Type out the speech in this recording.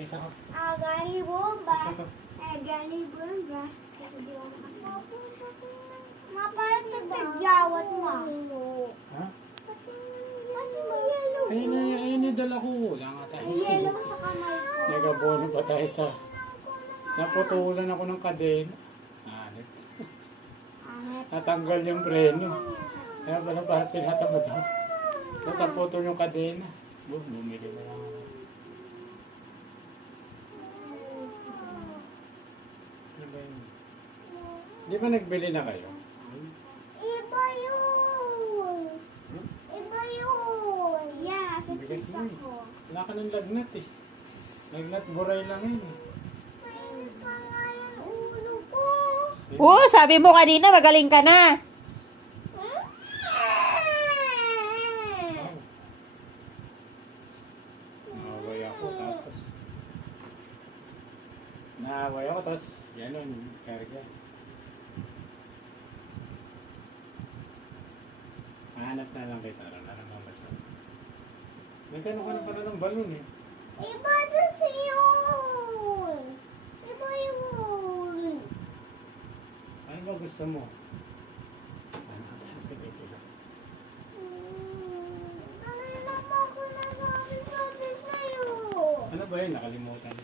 Isa ko. Gani bomba. Isa ko. Gani bomba. Kasi di ako parang nagtagyawat mo. Ha? Kasi may yellow. Ayun yung dala ko. Wala nga tayo. May yellow sa kamay ko. Nagabono pa tayo sa... Naputulan ako ng kadena. Natanggal yung preno. Kaya pala parang tinatamad ako. Tapos naputol yung kadena. Bumili na lang ako. Ano ba yun? Di ba nagbili na kayo? Iba yun. Iba yun. Yeah, sa Bigat tisa mo eh. ko. Wala ka ng lagnat eh. Lagnat buray lang yun eh. Mainit pa nga yung ulo ko. Oo, sabi mo kanina magaling ka na. Naaway ako tapos gano'n, karga. Hanap na lang kita, basta. Nagkano ka na pala ng balon eh. Iba kasi yun. Iba yun. Ano ba gusto mo? Ano naman ako nasabi-sabi sa'yo? Ano ba yun? Nakalimutan